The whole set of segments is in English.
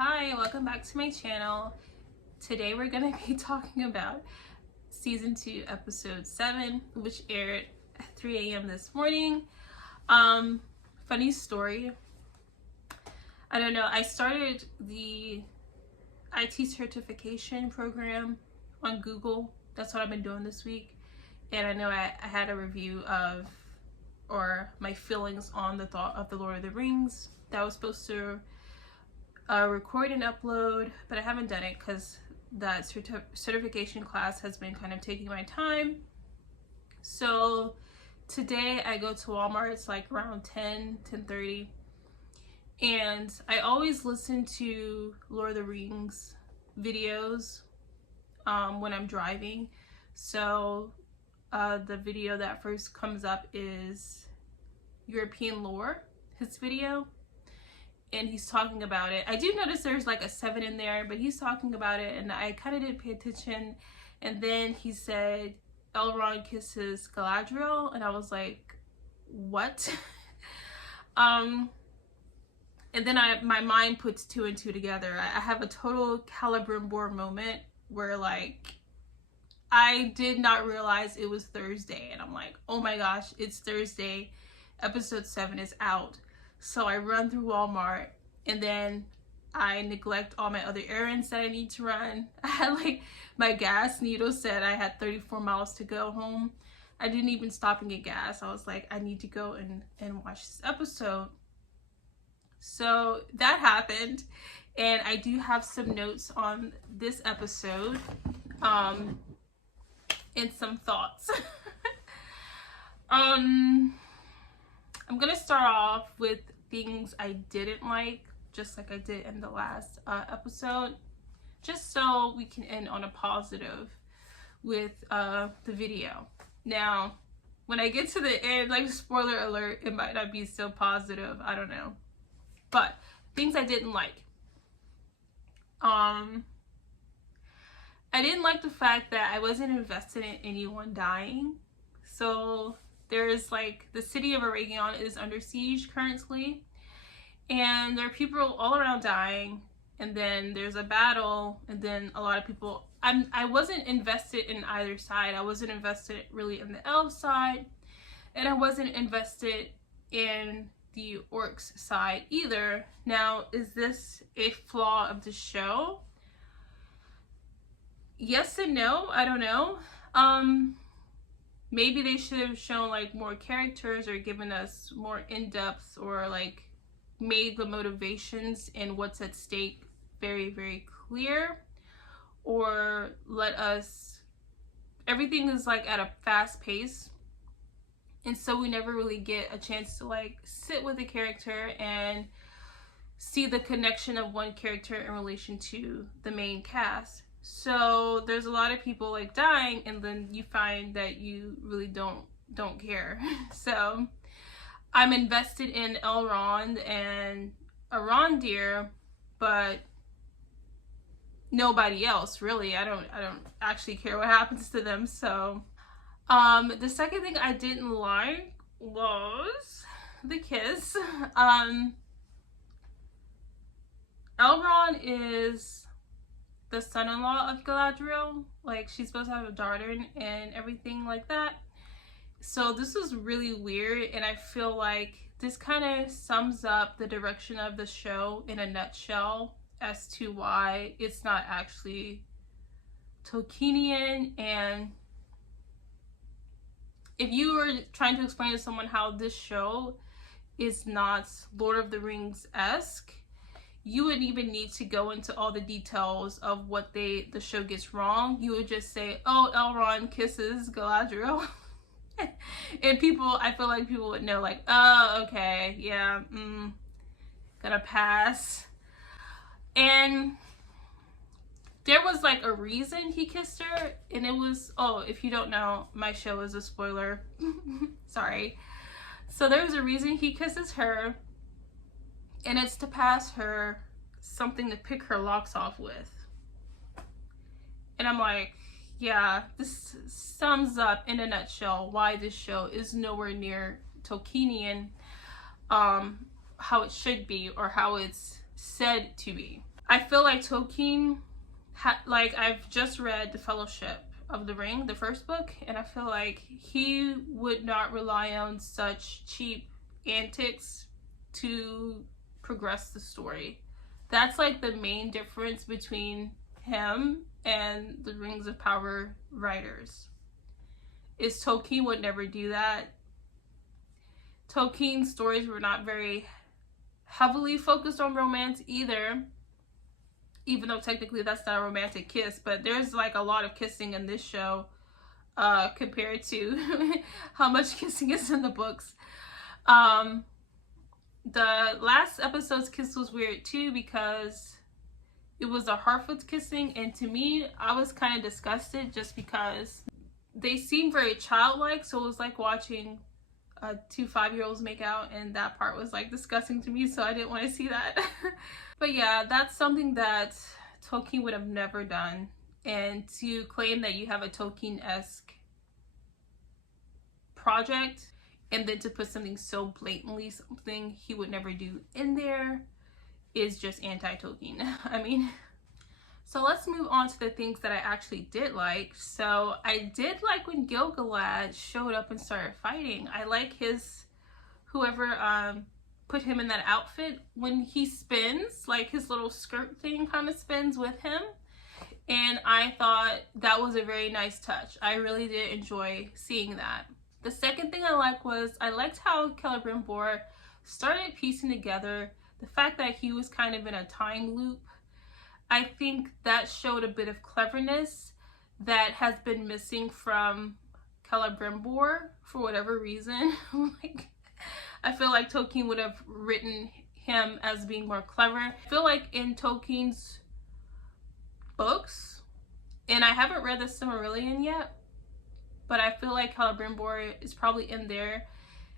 Hi, welcome back to my channel. Today we're going to be talking about season 2 episode 7, which aired at 3 a.m. this morning. Funny story, I don't know, I started the IT certification program on Google. That's what I've been doing this week, and I know I had a review of, or my feelings on the thought of the Lord of the Rings that I was supposed to record and upload, but I haven't done it because that certification class has been kind of taking my time. So today I go to Walmart. It's like around 10:30, and I always listen to Lord of the Rings videos when I'm driving. So the video that first comes up is European Lore, his video, and he's talking about it. I do notice there's like a 7 in there, but he's talking about it, and I kind of didn't pay attention. And then he said Elrond kisses Galadriel, and I was like, what? And then my mind puts 2 and 2 together. I have a total Celebrimbor moment where like I did not realize it was Thursday, and I'm like, oh my gosh, it's Thursday, episode 7 is out. So I run through Walmart, and then I neglect all my other errands that I need to run. I had like, my gas needle said I had 34 miles to go home. I didn't even stop and get gas. I was like, I need to go and watch this episode. So that happened, and I do have some notes on this episode, and some thoughts. I'm gonna start off with things I didn't like, just like I did in the last episode, just so we can end on a positive with the video. Now, when I get to the end, like, spoiler alert, it might not be so positive, I don't know. But things I didn't like. I didn't like the fact that I wasn't invested in anyone dying. So there's like, the city of Eregion is under siege currently, and there are people all around dying, and then there's a battle, and then a lot of people, I wasn't invested in either side. I wasn't invested really in the elf side, and I wasn't invested in the orcs side either. Now, is this a flaw of the show? Yes and no, I don't know. Maybe they should have shown like more characters, or given us more in-depth, or like made the motivations and what's at stake very, very clear, or let us, everything is like at a fast pace, and so we never really get a chance to like sit with a character and see the connection of one character in relation to the main cast. So there's a lot of people like dying, and then you find that you really don't care. So I'm invested in Elrond and Arondir, but nobody else really. I don't actually care what happens to them. So the second thing I didn't like was the kiss. Elrond is the son-in-law of Galadriel. Like, she's supposed to have a daughter and everything like that. So this was really weird, and I feel like this kind of sums up the direction of the show in a nutshell as to why it's not actually Tolkienian. And if you were trying to explain to someone how this show is not Lord of the Rings-esque, you wouldn't even need to go into all the details of what the show gets wrong. You would just say, oh, Elrond kisses Galadriel. And people, I feel like people would know, like, oh, okay, yeah, gonna pass. And there was like a reason he kissed her, and it was, oh, if you don't know, my show is a spoiler. Sorry. So there was a reason he kisses her, and it's to pass her something to pick her locks off with. And I'm like, yeah, this sums up in a nutshell why this show is nowhere near Tolkienian, how it should be, or how it's said to be. I feel like Tolkien, like I've just read The Fellowship of the Ring, the first book, and I feel like he would not rely on such cheap antics to progress the story. That's like the main difference between him and the Rings of Power writers. Is Tolkien would never do that. Tolkien's stories were not very heavily focused on romance either, even though technically that's not a romantic kiss, but there's like a lot of kissing in this show compared to how much kissing is in the books. The last episode's kiss was weird too because it was a Harfoot's kissing, and to me, I was kind of disgusted just because they seemed very childlike, so it was like watching two 5-year-olds make out, and that part was like disgusting to me, so I didn't want to see that. But yeah, that's something that Tolkien would have never done, and to claim that you have a Tolkien-esque project and then to put something so blatantly something he would never do in there is just anti-Tolkien. I mean, so let's move on to the things that I actually did like. So I did like when Gil-galad showed up and started fighting. I like whoever put him in that outfit when he spins, like his little skirt thing kind of spins with him. And I thought that was a very nice touch. I really did enjoy seeing that. The second thing I liked how Celebrimbor started piecing together the fact that he was kind of in a time loop. I think that showed a bit of cleverness that has been missing from Celebrimbor for whatever reason. Like, I feel like Tolkien would have written him as being more clever. I feel like in Tolkien's books, and I haven't read the Silmarillion yet, but I feel like Celebrimbor is probably in there.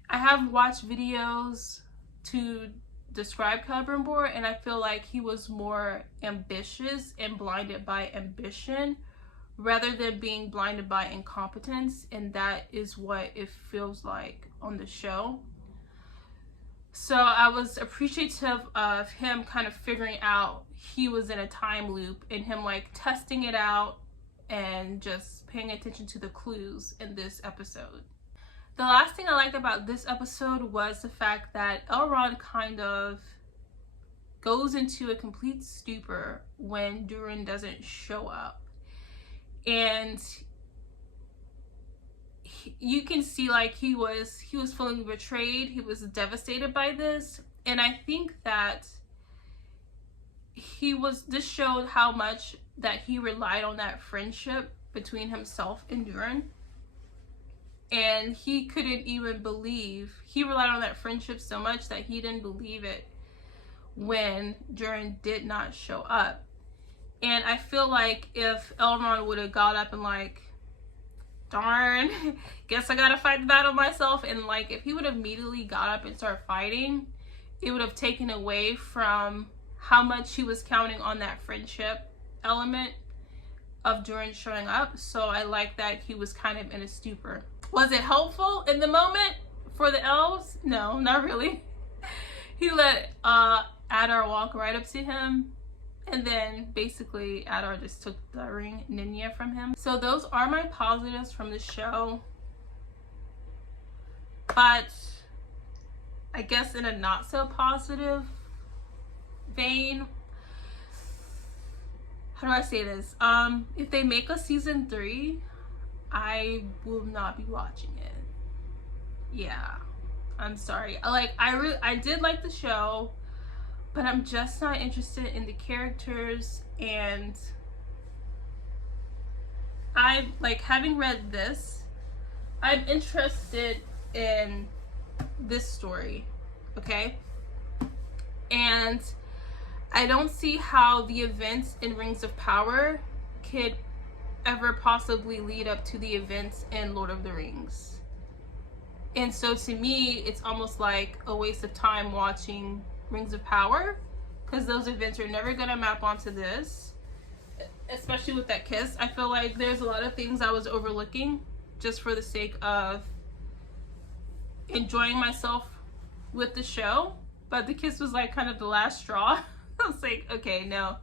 I have watched videos to describe Celebrimbor, and I feel like he was more ambitious and blinded by ambition rather than being blinded by incompetence, and that is what it feels like on the show. So I was appreciative of him kind of figuring out he was in a time loop and him like testing it out and just paying attention to the clues in this episode. The last thing I liked about this episode was the fact that Elrond kind of goes into a complete stupor when Durin doesn't show up. And you can see like he was feeling betrayed. He was devastated by this. And I think that this showed how much that he relied on that friendship between himself and Durin. And he couldn't even believe, he relied on that friendship so much that he didn't believe it when Durin did not show up. And I feel like if Elrond would have got up and like, darn, guess I gotta fight the battle myself, and like if he would have immediately got up and started fighting, it would have taken away from how much he was counting on that friendship element of Durin showing up. So I like that he was kind of in a stupor. Was it helpful in the moment for the elves? No, not really. He let Adar walk right up to him, and then basically Adar just took the ring Ninja from him. So those are my positives from the show. But I guess in a not so positive vein, how do I say this? If they make a season 3, I will not be watching it. Yeah, I'm sorry. I did like the show, but I'm just not interested in the characters, and I like having read this, I'm interested in this story, okay? And I don't see how the events in Rings of Power could ever possibly lead up to the events in Lord of the Rings. And so to me, it's almost like a waste of time watching Rings of Power, because those events are never gonna map onto this, especially with that kiss. I feel like there's a lot of things I was overlooking just for the sake of enjoying myself with the show, but the kiss was like kind of the last straw. I was like, okay, no.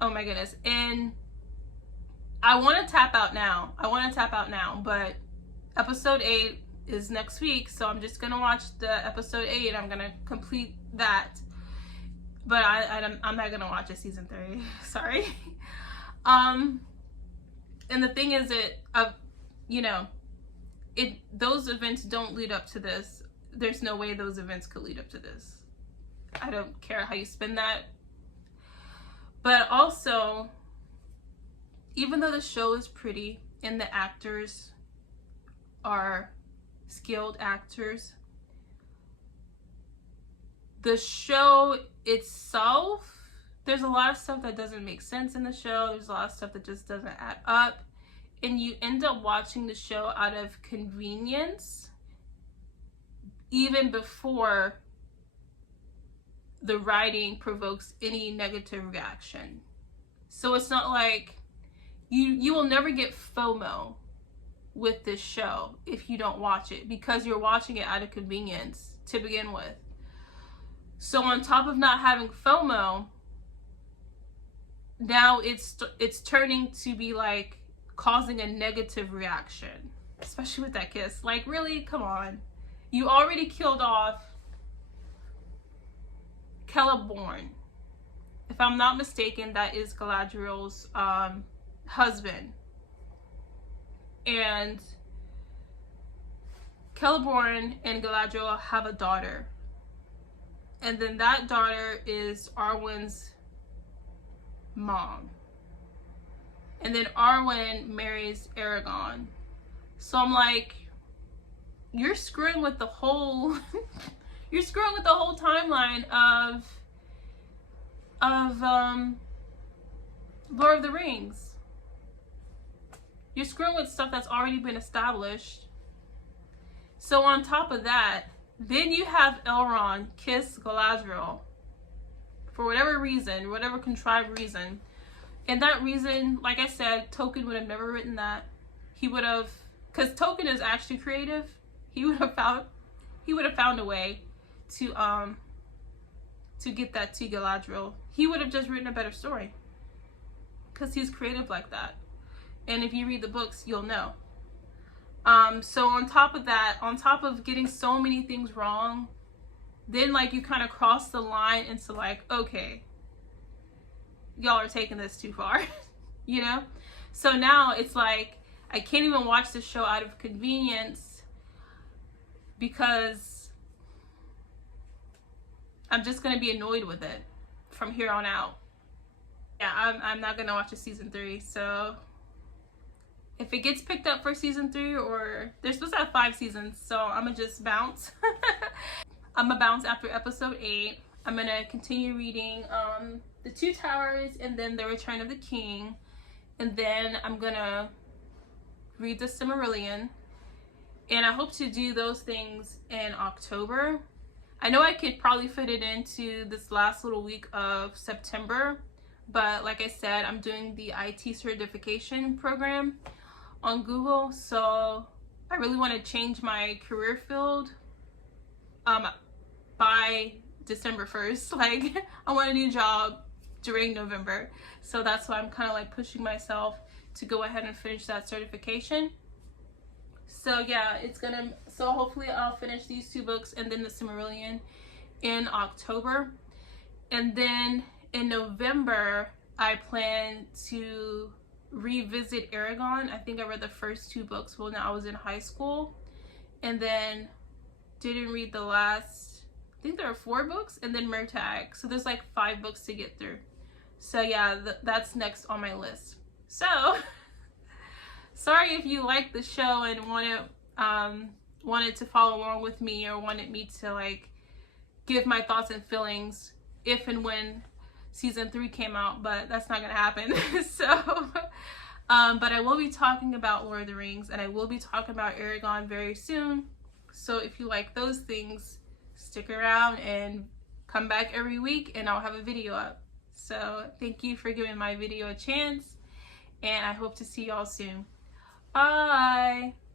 Oh my goodness. And I want to tap out now. But episode 8 is next week, so I'm just gonna watch the episode 8. I'm gonna complete that. But I'm not gonna watch a season 3. Sorry. And the thing is that those events don't lead up to this. There's no way those events could lead up to this. I don't care how you spin that. But also, even though the show is pretty and the actors are skilled actors, the show itself, there's a lot of stuff that doesn't make sense in the show. There's a lot of stuff that just doesn't add up. And you end up watching the show out of convenience, even before the writing provokes any negative reaction. So it's not like you will never get FOMO with this show if you don't watch it, because you're watching it out of convenience to begin with. So on top of not having FOMO, now it's turning to be like causing a negative reaction, especially with that kiss. Like, really? Come on. You already killed off Celeborn. If I'm not mistaken, that is Galadriel's husband. And Celeborn and Galadriel have a daughter. And then that daughter is Arwen's mom. And then Arwen marries Aragorn. So I'm like, you're screwing with the whole you're screwing with the whole timeline of Lord of the Rings. You're screwing with stuff that's already been established. So on top of that, then you have Elrond kiss Galadriel for whatever reason, whatever contrived reason. And that reason, like I said, Tolkien would have never written that. He would have, because Tolkien is actually creative. He would have found a way to get that to Galadriel. He would have just written a better story, because he's creative like that. And if you read the books, you'll know. So on top of that, on top of getting so many things wrong, then like you kind of cross the line into like, okay, y'all are taking this too far, you know? So now it's like, I can't even watch the show out of convenience, because I'm just going to be annoyed with it from here on out. Yeah, I'm not going to watch a season 3, so if it gets picked up for season 3, or they're supposed to have 5 seasons, so I'm gonna just bounce. I'm gonna bounce after episode 8. I'm gonna continue reading The Two Towers and then The Return of the King, and then I'm gonna read The Silmarillion, and I hope to do those things in October. I know I could probably fit it into this last little week of September, but like I said, I'm doing the IT certification program on Google, so I really want to change my career field by December 1st. Like, I want a new job during November, so that's why I'm kind of like pushing myself to go ahead and finish that certification. So yeah, so hopefully I'll finish these 2 books and then The Silmarillion in October, and then in November I plan to revisit Eragon. I think I read the first 2 books when I was in high school, and then didn't read the last, I think there are 4 books, and then Murtagh. So there's like 5 books to get through. So yeah, that's next on my list. So sorry if you like the show and wanted to follow along with me, or wanted me to like give my thoughts and feelings if and when season 3 came out, but that's not gonna happen. So but I will be talking about Lord of the Rings, and I will be talking about Eragon very soon. So if you like those things, stick around and come back every week and I'll have a video up. So thank you for giving my video a chance, and I hope to see y'all soon. Bye.